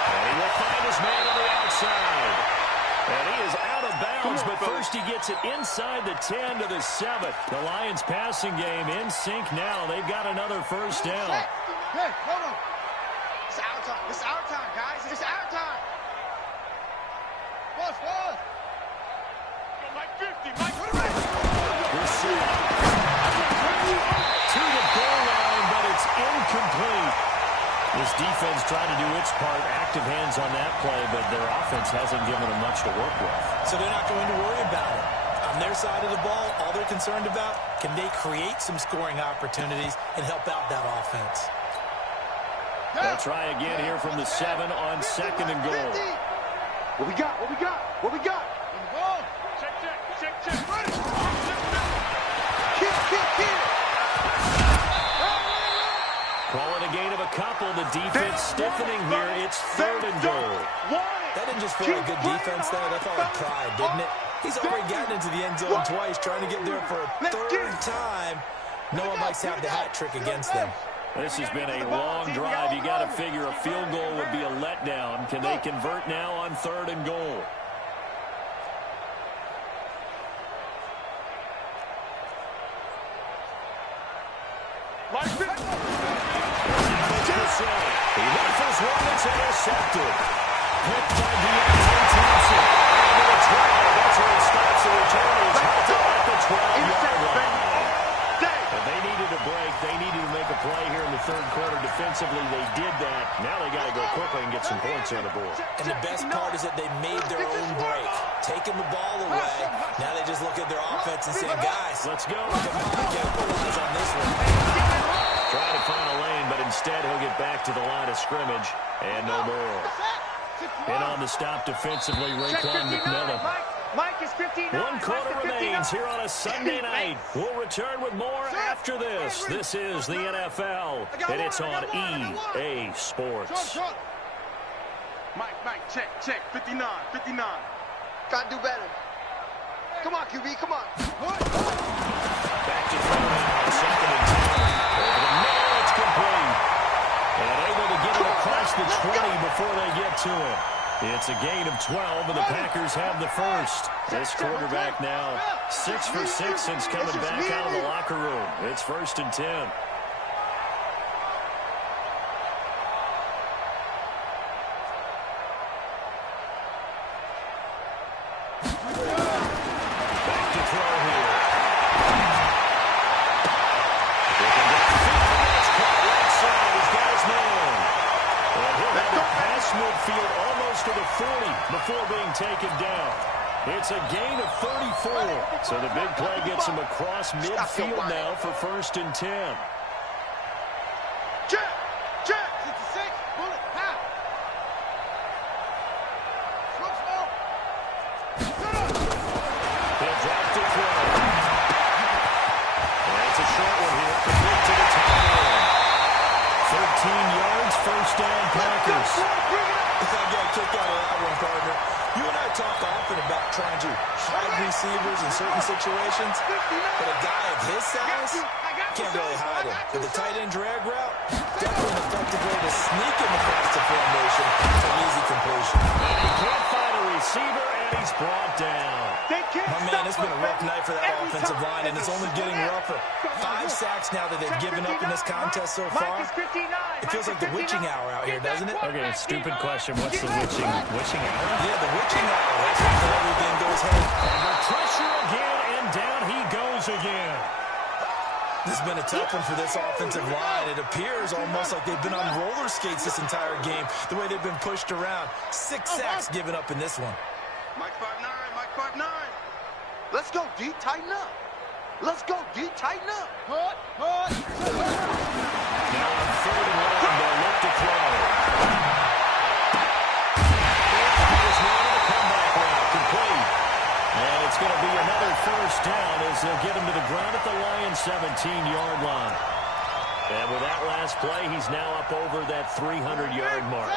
And he will find his man on the outside. And he is out of bounds, but first he gets it inside the 10 to the 7. The Lions passing game in sync now. They've got another first down. Hey, hold on. It's our time. It's our time, guys. It's our time. Boss. Mike 50. Mike, put it right. To the goal line, but it's incomplete. This defense trying to do its part, active hands on that play, but their offense hasn't given them much to work with. So they're not going to worry about it. On their side of the ball, all they're concerned about, can they create some scoring opportunities and help out that offense? They'll try again here from the 7 on 2nd and goal. What we got? Check. Kill. Calling a gain of a couple. The defense stiffening here. It's 3rd and goal. That didn't just feel like good defense there. That felt like pride, didn't it? He's already gotten into the end zone twice, trying to get there for a 3rd time. No one likes to have the hat trick against them. This has been a long drive. You got to figure a field goal would be a letdown. Can they convert now on 3rd and goal? He rifles one, it's intercepted. Picked by Deontay Thompson. Over the 12. That's where he stops the return. He's held at the 12-yard line. And they needed a break. They needed to make a play here in the 3rd quarter. Defensively, they did that. Now they got to go quickly and get some points on the board. And the best part is that they made their own break. Taking the ball away. Now they just look at their offense and say, guys, let's go. Come on, capitalize on this one. Try to find a lane, but instead he'll get back to the line of scrimmage and no more. In on the stop defensively, Raekwon McMillan. Mike is 59. 1 quarter remains here on a Sunday night. We'll return with more after this. This is the NFL, and it's on EA Sports. Mike, check. 59. Gotta do better. Come on, QB, come on. Back to throw now, 2nd and 10. Over the middle, it's complete. And able to get it across the 20 before they get to it. It's a gain of 12, and the Packers have the first. This quarterback now 6 for 6 since coming back out of the locker room. It's 1st and 10. Midfield almost to the 40 before being taken down. It's a gain of 34. So the big play gets him across midfield now for 1st and 10. Check. 66. Bullet. Half. They'll drop to throw. That's a short one here. Complete to the tight end. 13 yards, 1st down Packers. I got a kick out of that one, partner. receivers in certain situations, but a guy of his size can't really hide him. With the tight end drag route, definitely an effective way to sneak him across the formation for an easy completion. And he can't find a receiver, and he's brought down. My man, it's been a rough night for that offensive line, and it's only getting rougher. 5 sacks now that they've given up in this contest so far. It feels like the witching hour out here, doesn't it? Okay, stupid question. What's the witching hour? Yeah, the witching hour. That's when everything goes home. Under pressure again, and down he goes again. This has been a tough one for this offensive line. It appears almost like they've been on roller skates this entire game, the way they've been pushed around. 6 sacks given up in this one. Mike 5'9", Mike 5'9". Let's go, D. Tighten up. Let's go, D. Tighten up. Now on 3rd and 1, they'll look to throw. Here's one of the comeback route, complete. And it's going to be another first down as they'll get him to the ground at the Lions' 17-yard line. And with that last play, he's now up over that 300-yard mark.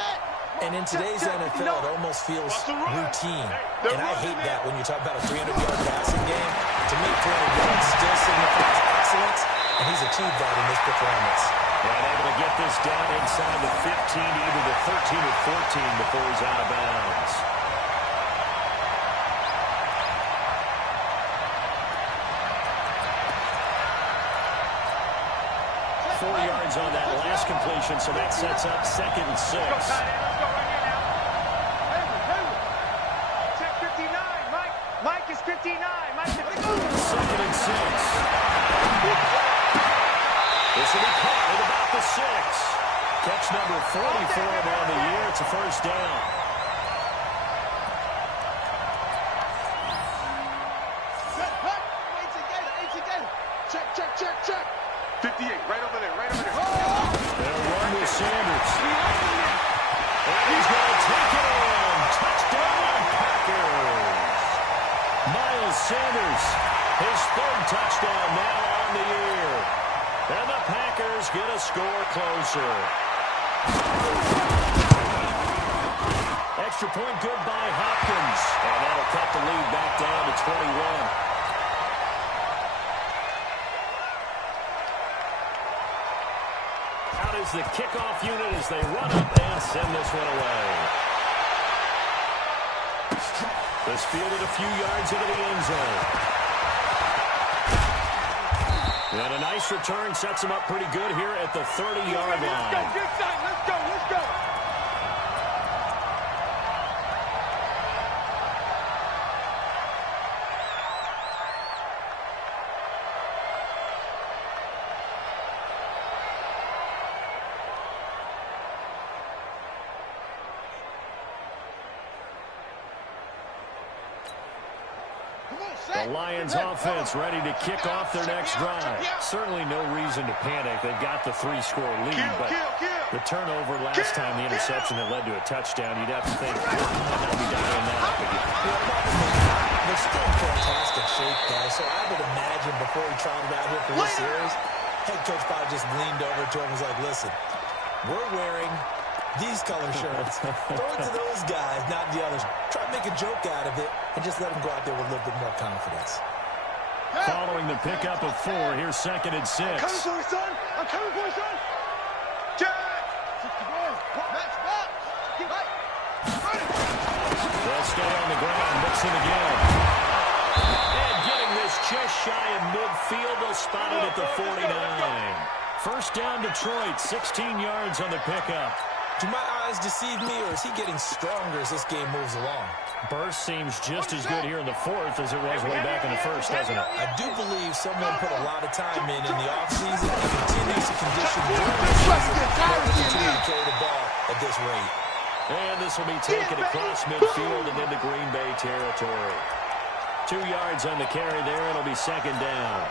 And in today's NFL, it almost feels routine. And I hate that when you talk about a 300-yard passing game. To me, 300 yards still signifies excellence, and he's achieved that in this performance. And able to get this down inside the 15, either the 13 or 14 before he's out of bounds. On that last completion, so that sets up 2nd and 6. Let's go right here now. Check 59, Mike. Mike is 59. Mike is 59. 2nd and 6. This will be caught at about the 6. Catch number 40 for him on the year. It's a first down. Check. 58, right over there, right over there. They'll run with Sanders. And he's going to take it in. Touchdown, Packers. Miles Sanders, his 3rd touchdown now on the year. And the Packers get a score closer. Extra point good by Hopkins. And that'll cut the lead back down to 21. Is the kickoff unit as they run up and send this one away. This fielded a few yards into the end zone. And a nice return sets him up pretty good here at the 30-yard line. Let's go. The Lions offense ready to kick off their next drive. Certainly no reason to panic. They've got the 3-score lead, but the turnover last time, the interception that led to a touchdown, you'd have to think, might not be dialing that up again. They're still in fantastic shape, guys, so I would imagine before he trotted out here for this series, head coach probably just leaned over to him and was like, listen, we're wearing these color shirts. Throw it to those guys, not the others. Try to make a joke out of it and just let them go out there with a little bit more confidence. Following the pickup of 4, here's 2nd and 6. I'm coming for you, son. I'm coming for you, son. Jack! Match back. Get right. They'll stay on the ground. Mixon again. And getting this just shy of midfield. They'll spot it at the 49. First down, Detroit. 16 yards on the pickup. Do my eyes deceive me, or is he getting stronger as this game moves along? Burst seems just as good here in the 4th as it was way back in the 1st, doesn't it? I do believe someone put a lot of time in the offseason and continues to condition during the season to continue to carry the ball at this rate. And this will be taken across midfield and into Green Bay territory. 2 yards on the carry there. It'll be 2nd down.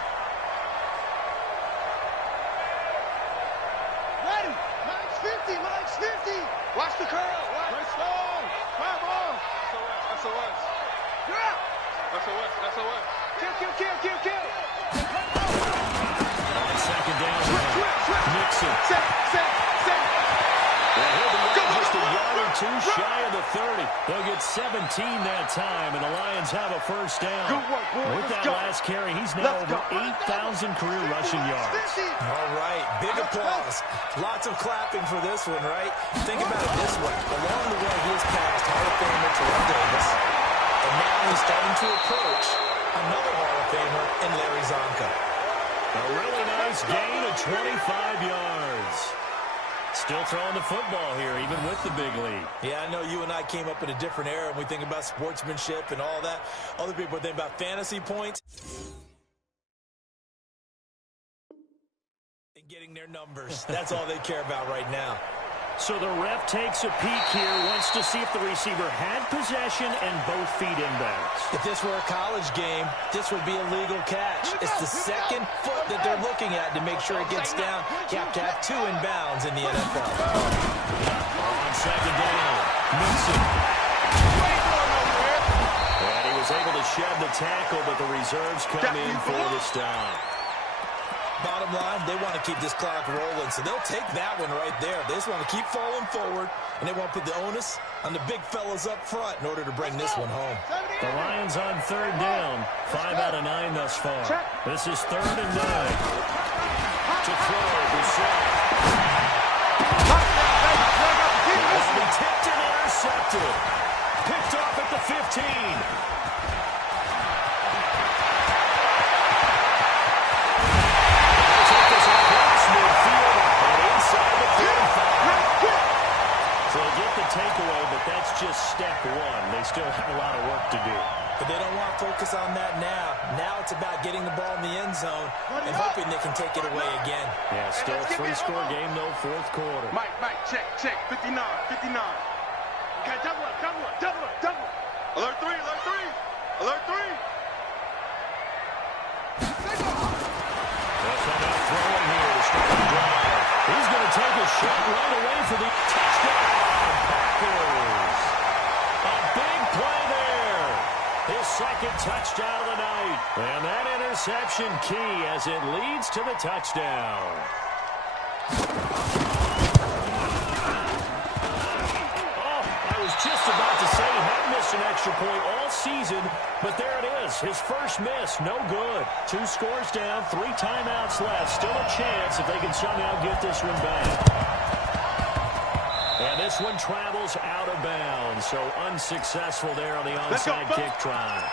Watch the curl. Nice ball. Fire ball. SOS. You're out. SOS. Kill. On 2nd down. Mixon. Set. Well, he'll be out just a yard or 22 shy of the 30. They'll get 17 that time, and the Lions have a first down. Good work, boy. With that last carry, he's now over 8,000 career rushing yards. All right, big applause. Lots of clapping for this one, right? Think about it this way. Along the way, he has passed Hall of Famer Terrell Davis, and now he's starting to approach another Hall of Famer in Larry Zonka. A really nice gain of 25 yards. Still throwing the football here, even with the big lead. Yeah, I know you and I came up in a different era, and we think about sportsmanship and all that. Other people think about fantasy points and getting their numbers. That's all they care about right now. So the ref takes a peek here, wants to see if the receiver had possession and both feet inbounds. If this were a college game, this would be a legal catch. It's the second foot that they're looking at to make sure it gets down. You have to have 2 inbounds in the NFL. On second down, Mixon. And he was able to shed the tackle, but the reserves come in for the stop. Bottom line, they want to keep this clock rolling, so they'll take that one right there. They just want to keep falling forward, and they want to put the onus on the big fellas up front in order to bring this one home. The Lions on third down, 5 out of 9 thus far. This is 3rd and 9. To throw, Boussard. Will be tipped and intercepted. Picked off at the 15. Takeaway, but that's just step 1. They still have a lot of work to do. But they don't want to focus on that now. Now it's about getting the ball in the end zone and hoping they can take it away again. Yeah, still a 3-score game, though, 4th quarter. Mike, check. 59. Okay, double. Alert 3. They'll come out throwing here to start the drive. He's going to take a shot right away for the touchdown. Packers. A big play there. His second touchdown of the night. And that interception key as it leads to the touchdown. Oh, I was just about to say he hadn't missed an extra point all season, but there it is. His first miss, no good. 2 scores down, 3 timeouts left. Still a chance if they can somehow get this one back. And this one travels out of bounds, so unsuccessful there on the onside kick try.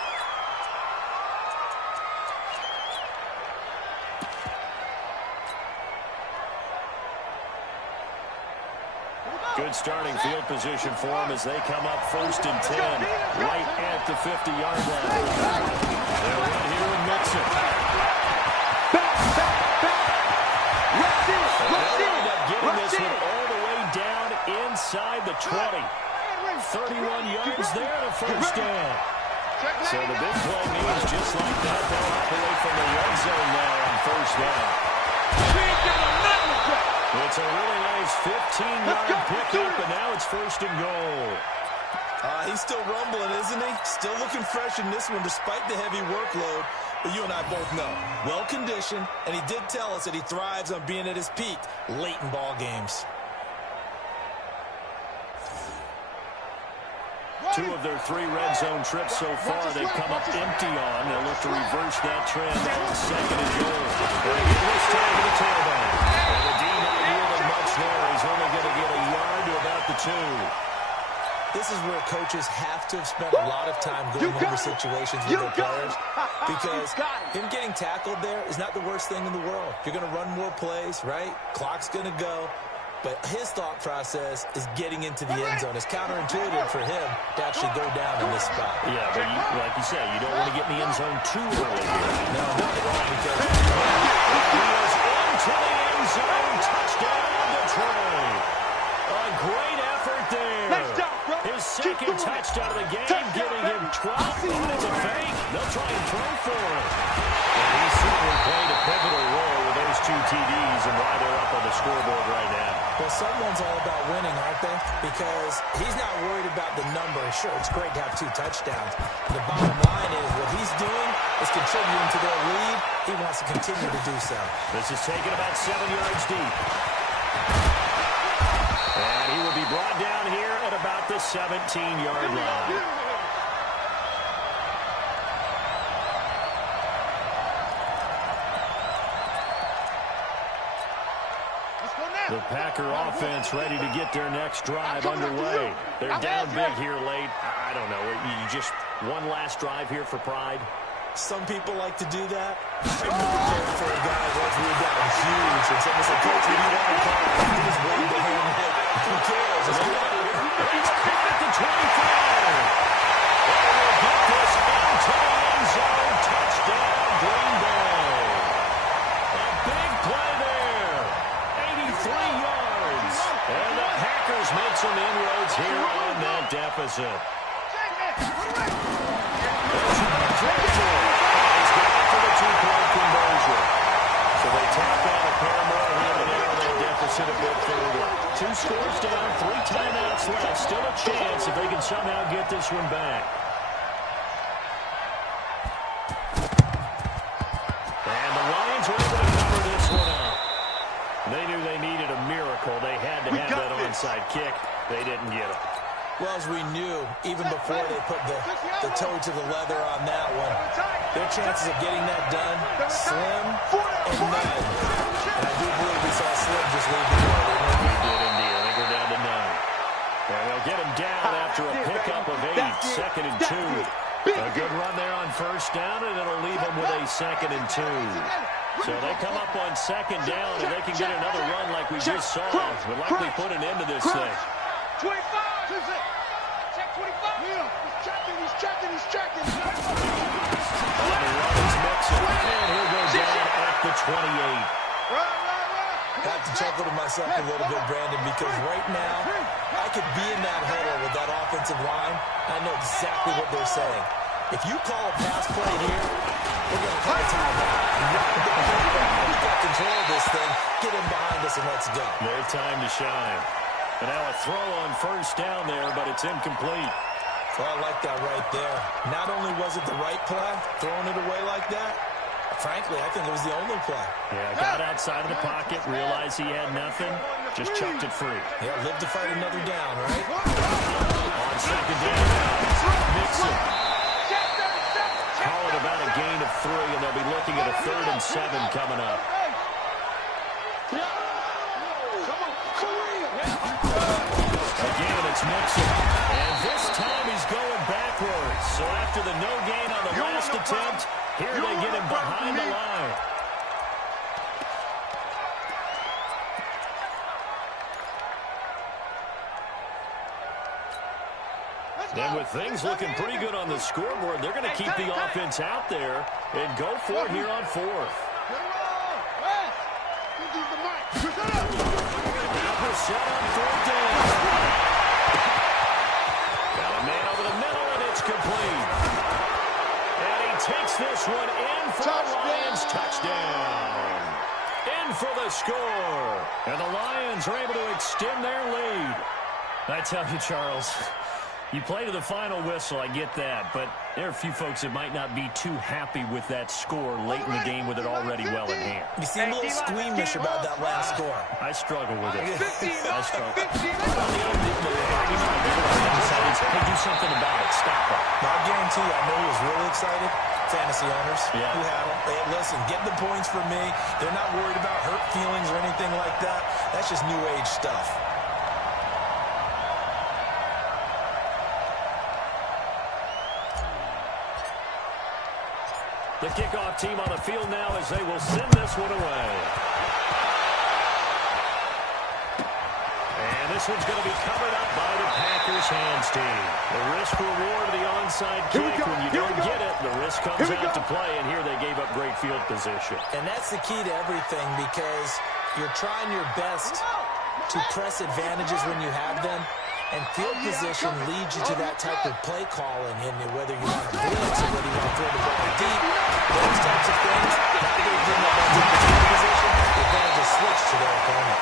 Good starting field position for them as they come up 1st and 10, right at the 50-yard line. They'll run here and mix it. They'll end up getting this one all the way down inside the 20. 31 yards there to first down. So the big play means just like that, they'll operate from the red zone now on first down. It's a really nice 15-yard pickup, and now it's 1st and goal. He's still rumbling, isn't he? Still looking fresh in this one despite the heavy workload. But you and I both know, well-conditioned, and he did tell us that he thrives on being at his peak late in ball games. 2 of their 3 red zone trips so far they've come up empty on. They'll look to reverse that trend on 2nd and goal. They get this time to the tailback. And the D not yielding much there. He's only going to get a yard to about the 2. This is where coaches have to have spent a lot of time going over situations with their players, because him getting tackled there is not the worst thing in the world. You're going to run more plays, right? Clock's going to go. But his thought process is getting into the end zone. It's counterintuitive for him to actually go down in this spot. Yeah, but like you said, you don't want to get in the end zone too early here. No, not at all, because he is into the end zone. Touchdown, Detroit. A great effort there. His second touchdown of the game, giving him 12. And it's a fake. They'll try and throw for him. And he certainly played a pivotal role with those 2 TDs and why they're up on the scoreboard right now. Well, someone's all about winning, aren't they? Because he's not worried about the number. Sure, it's great to have 2 touchdowns. The bottom line is what he's doing is contributing to their lead. He wants to continue to do so. This is taken about 7 yards deep. And he will be brought down here at about the 17-yard line. The Packer offense ready to get their next drive underway. They're down big here late. I don't know. You just one last drive here for pride? Some people like to do that. I remember caring for a guy once we were down huge, and someone said, Coach, what do you want to call? He just waved the hand like, who cares? Let's get out of here. He's caught at the 25. And we'll get this into the end zone. Touchdown, Green Bay. A big play there. 83 yards. And the Packers make some inroads here on that deficit. He's going for the two-point conversion. So they tack on a pair more here to narrow that deficit a bit further. 2 scores down, 3 timeouts left. Still a chance if they can somehow get this one back. And the Lions were able to cover this one up. They knew they needed a miracle. They had to have that onside kick. They didn't get it. Well, as we knew, even before they put the toe to the leather on that one, their chances of getting that done, slim and none. And I do believe we saw Slim just leave the door. We did indeed. I think we're down to 9. And they'll get him down after a pickup of 8, 2nd and 2. A good run there on first down, and it'll leave them with a 2nd and 2. So they come up on 2nd down, and they can get another run like we just saw. Would likely put an end to this thing. 25. Check 25. Yeah, he's checking. On the run is Mixon, and he'll go down at the 28. I have to chuckle to myself a little bit, Brandon, because right now, I could be in that huddle with that offensive line. I know exactly what they're saying. If you call a pass play here, we're going to call a timeout. We got control of this thing. Get him behind us and let's go. Their time to shine. And now a throw on first down there, but it's incomplete. Well, I like that right there. Not only was it the right play, throwing it away like that, frankly, I think it was the only play. Yeah, got outside of the pocket, realized he had nothing, just chucked it free. Yeah, live to fight another down, right? On 2nd down, Mixon. Call it about a gain of 3, and they'll be looking at a 3rd and 7 coming up. Again, it's Mixon. And this time he's going backwards. So after the no gain on the last attempt, here they get him behind the line. And with things looking pretty good on the scoreboard, they're going to keep the offense out there and go for it here on 4th. Set on 4th down. Got a man over the middle, and it's complete. And he takes this one in for the Lions. Touchdown. In for the score. And the Lions are able to extend their lead. I tell you, Charles, you play to the final whistle, I get that, but there are a few folks that might not be too happy with that score late in the game with it already well in hand. You seem a little squeamish about that last score. I struggle with it. I struggle. Hey, do something about it. Stop it. I guarantee you, I know he was really excited. Fantasy owners who had him. Hey, listen, get the points for me. They're not worried about hurt feelings or anything like that. That's just new age stuff. The kickoff team on the field now as they will send this one away. And this one's going to be covered up by the Packers hands team. The risk-reward of the onside kick. When you don't get it, the risk comes out to play, and here they gave up great field position. And that's the key to everything, because you're trying your best to press advantages when you have them. And field position leads you to that type of play calling, and whether you want to blitz or whether you want to throw the ball deep, those types of things. Now they've given up that field position, they're going to just switch to their opponent.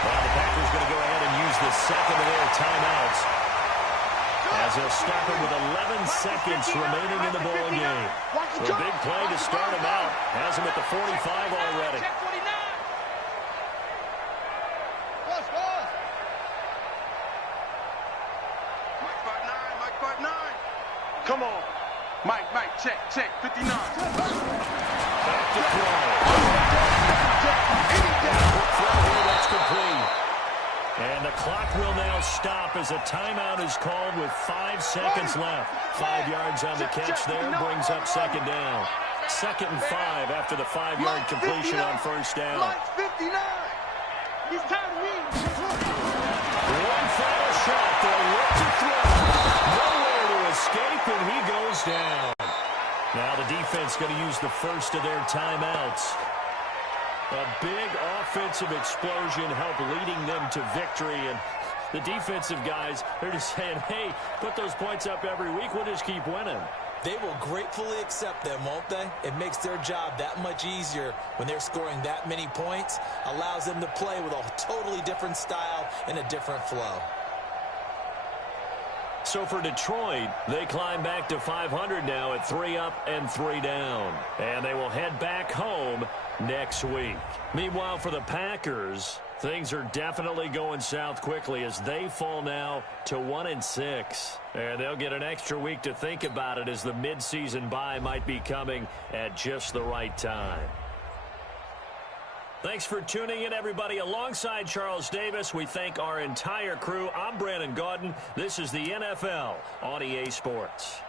Now the Packers going to go ahead and use the second of their timeouts as they'll stop it with 11 seconds remaining in the ball game. So a big play to start him out. Has him at the 45 already. Guard 9. Come on. Mike, check, 59. Back to throw. That's complete. And the clock will now stop as a timeout is called with 5 seconds left. 5 yards on the catch there, brings up second down. 2nd and 5 after the 5-yard completion on first down. Mike's 59. He's tired of me. One final shot. They'll look to throw. Nowhere to escape, and he goes down. Now the defense going to use the first of their timeouts. A big offensive explosion helped leading them to victory. And the defensive guys, they're just saying, hey, put those points up every week. We'll just keep winning. They will gratefully accept them, won't they? It makes their job that much easier when they're scoring that many points. Allows them to play with a totally different style and a different flow. So for Detroit, they climb back to 500 now at 3 up and 3 down. And they will head back home next week. Meanwhile, for the Packers, things are definitely going south quickly as they fall now to 1-6. And they'll get an extra week to think about it as the midseason bye might be coming at just the right time. Thanks for tuning in, everybody. Alongside Charles Davis, we thank our entire crew. I'm Brandon Gaudin. This is the NFL on EA Sports.